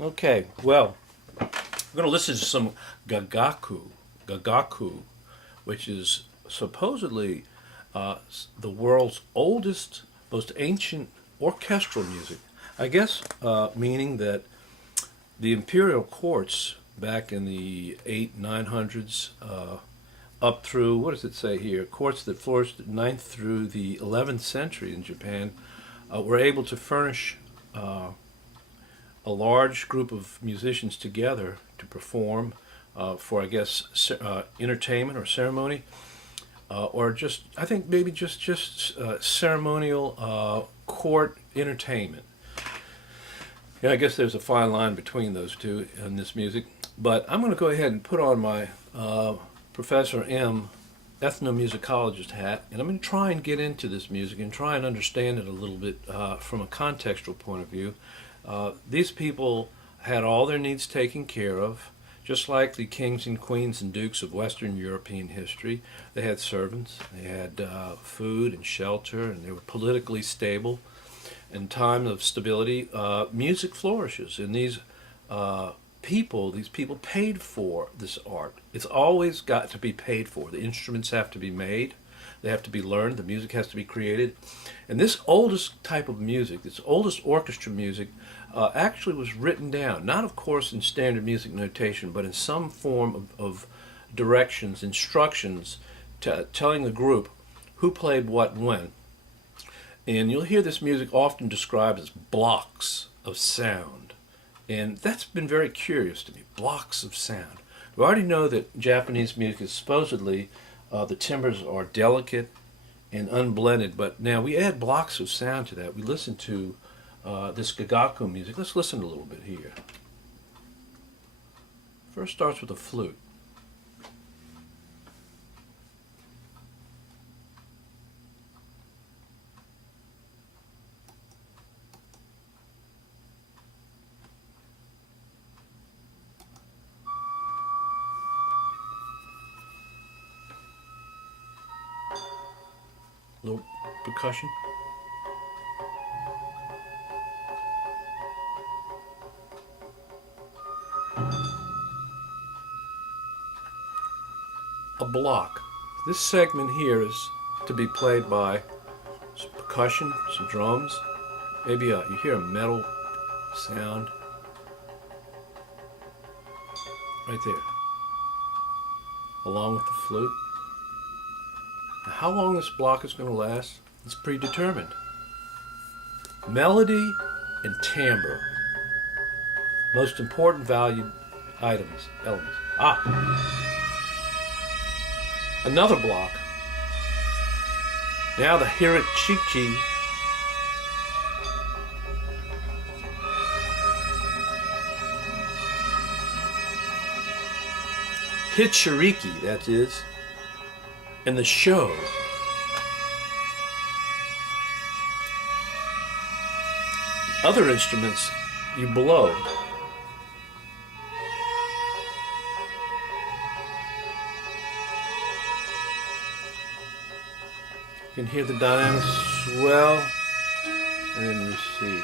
Okay, well, we're going to listen to some gagaku, which is supposedly the world's oldest, most ancient orchestral music. I guess meaning that the imperial courts back in the 900s up through, what does it say here? Courts that flourished ninth through the 11th century in Japan were able to furnish a large group of musicians together to perform for, I guess, entertainment or ceremony, or just, I think maybe just ceremonial court entertainment. Yeah, I guess there's a fine line between those two in this music. But I'm going to go ahead and put on my Professor M ethnomusicologist hat, and I'm going to try and get into this music and try and understand it a little bit from a contextual point of view. These people had all their needs taken care of, just like the kings and queens and dukes of Western European history. They had servants, they had food and shelter, and they were politically stable. In times of stability, music flourishes, and these people paid for this art. It's always got to be paid for. The instruments have to be made, they have to be learned, the music has to be created. And this oldest type of music, this oldest orchestra music, actually was written down, not of course in standard music notation, but in some form of directions, instructions, telling the group who played what when. And you'll hear this music often described as blocks of sound. And that's been very curious to me, blocks of sound. We already know that Japanese music is supposedly, the timbres are delicate and unblended, but now we add blocks of sound to that. We listen to this gagaku music. Let's listen a little bit here. First starts with a flute. Little percussion. A block. This segment here is to be played by some percussion, some drums, maybe you hear a metal sound right there, along with the flute. Now, how long this block is going to last is predetermined. Melody and timbre, most important valued elements. Another block. Now the hirachichi. Hitchiriki, that is. And the show. Other instruments you blow. You can hear the dynamics swell and then recede.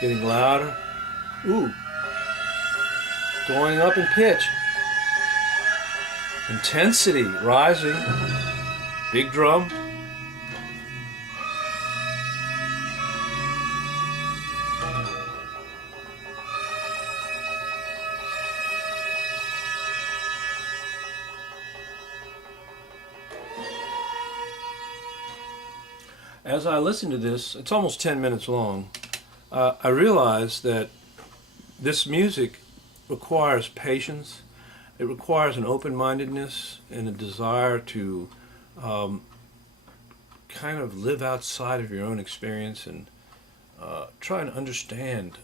Getting louder. Ooh. Going up in pitch. Intensity rising. Big drum. As I listen to this, it's almost 10 minutes long. I realize that this music requires patience. It requires an open-mindedness and a desire to kind of live outside of your own experience and try and understand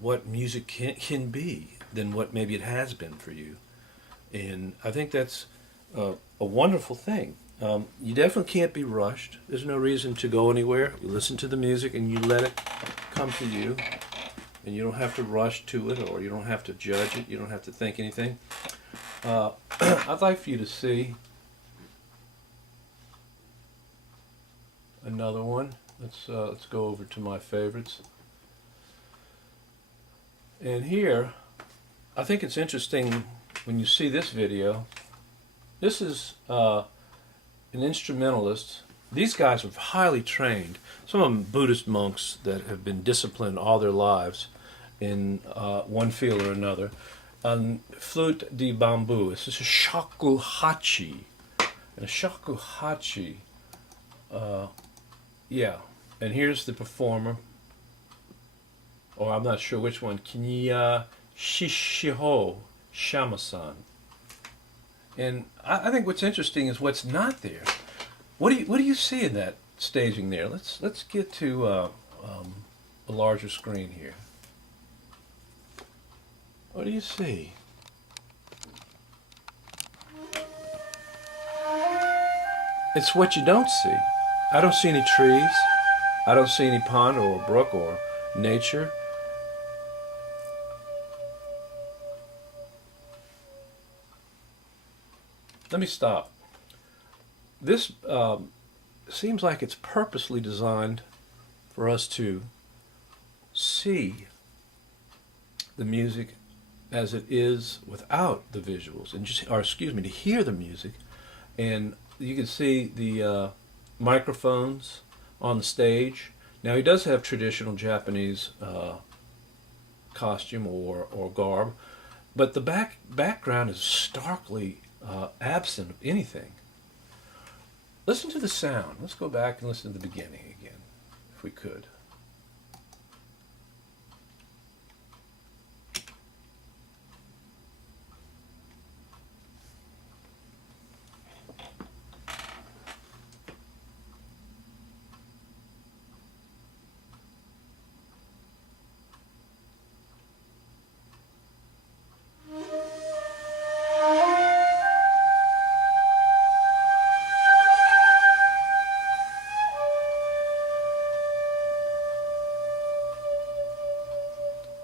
what music can be than what maybe it has been for you. And I think that's a wonderful thing. You definitely can't be rushed. There's no reason to go anywhere. You listen to the music and you let it come to you, and you don't have to rush to it, or you don't have to judge it. You don't have to think anything. I'd like for you to see another one. Let's go over to my favorites. And here, I think it's interesting when you see this video. This is an instrumentalist. These guys are highly trained. Some of them Buddhist monks that have been disciplined all their lives in one field or another. Flute de bamboo. This is a shakuhachi. And a shakuhachi, yeah. And here's the performer. Or I'm not sure which one. Kinya Shishiho Shamasan. And I think what's interesting is what's not there. What do you see in that staging there? Let's get to a larger screen here. What do you see? It's what you don't see. I don't see any trees. I don't see any pond or brook or nature. Let me stop. This seems like it's purposely designed for us to see the music as it is without the visuals, and to hear the music. And you can see the microphones on the stage. Now he does have traditional Japanese costume or garb, but the background is starkly absent of anything. Listen to the sound. Let's go back and listen to the beginning again, if we could.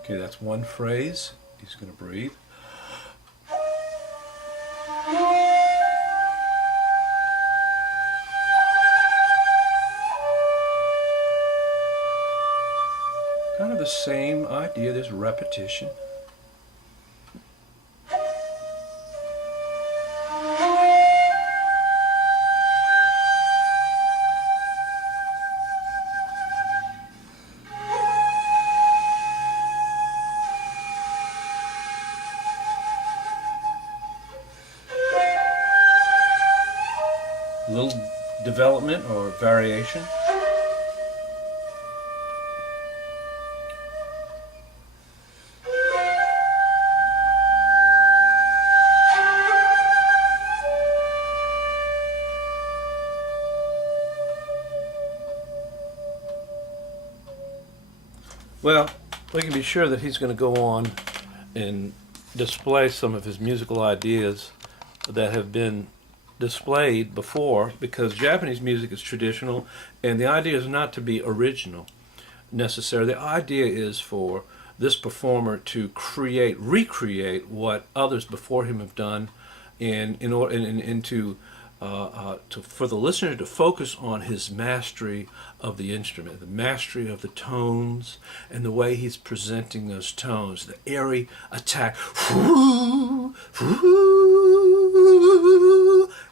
Okay, that's one phrase. He's going to breathe. Kind of the same idea, there's repetition. Little development or variation. Well, we can be sure that he's going to go on and display some of his musical ideas that have been displayed before, because Japanese music is traditional, and the idea is not to be original necessarily. The idea is for this performer to recreate what others before him have done, and for the listener to focus on his mastery of the instrument, the mastery of the tones, and the way he's presenting those tones, the airy attack,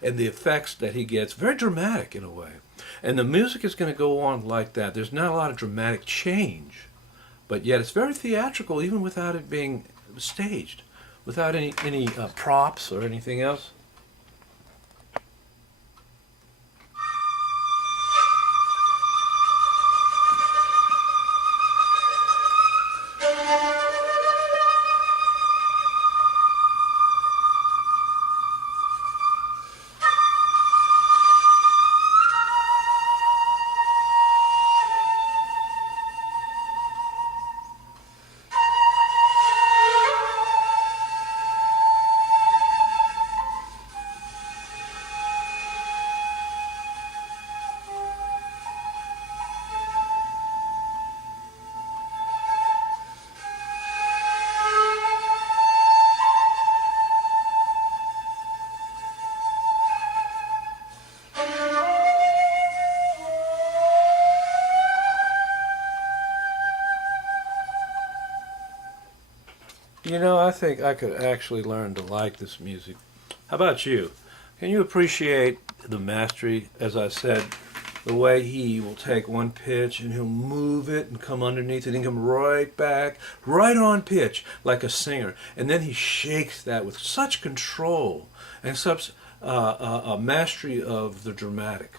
and the effects that he gets, very dramatic in a way. And the music is going to go on like that. There's not a lot of dramatic change, but yet it's very theatrical, even without it being staged, without any props or anything else. You know, I think I could actually learn to like this music. How about you? Can you appreciate the mastery, as I said, the way he will take one pitch and he'll move it and come underneath it and come right back, right on pitch, like a singer. And then he shakes that with such control and such a mastery of the dramatic.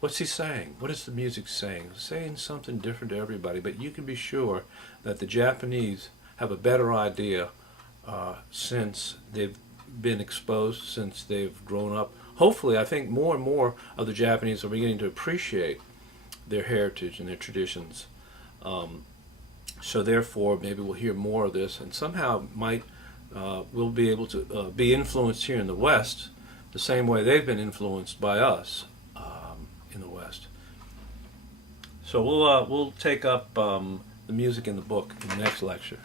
What's he saying? What is the music saying? It's saying something different to everybody, but you can be sure that the Japanese have a better idea since they've been exposed, since they've grown up. Hopefully, I think more and more of the Japanese are beginning to appreciate their heritage and their traditions. So therefore, maybe we'll hear more of this, and somehow we'll be able to be influenced here in the West the same way they've been influenced by us in the West. So we'll take up the music in the book in the next lecture.